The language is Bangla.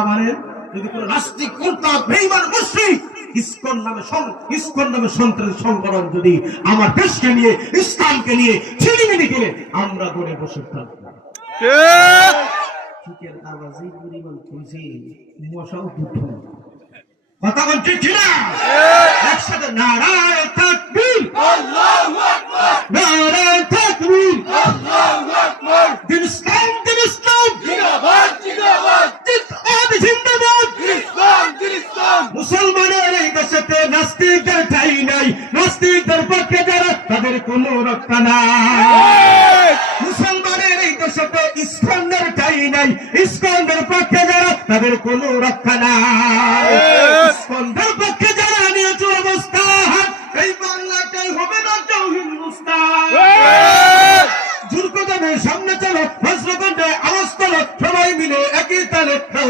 আমাদের যদি কোনো নাস্তিক মুরতাদ বেঈমান মুশরিক ইসকন নামে সন্ত্রাসী সংগঠন যদি আমার দেশকে নিয়ে ইসলামকে নিয়ে ছিনিমিনি খেলে আমরা করে বসে থাকবো। ঠিক আওয়াজে পরিমাণ খুঁজে মশাও দুটো কথা বলছি ঠিক না? একসাথে নারায়ে তাকবীর, আল্লাহু আকবার, নারায়ে তাকবীর, আল্লাহু আকবার। দিন ইসলাম জিন্দাবাদ, জিন্দাবাদ, জিন্দাবাদ, ইসলাম জিন্দাবাদ। মুসলমানের এই দেশেতে নাস্তিকদের ঠাঁই নাই, নাস্তিকদের পক্ষে যারা তাদের কোনো রক্ষা নাই। মুসলমানের এই দেশেতে ইসলামের ঠাঁই নাই, ইসলামের পক্ষে যারা তাদের কোনো রক্ষা নাই।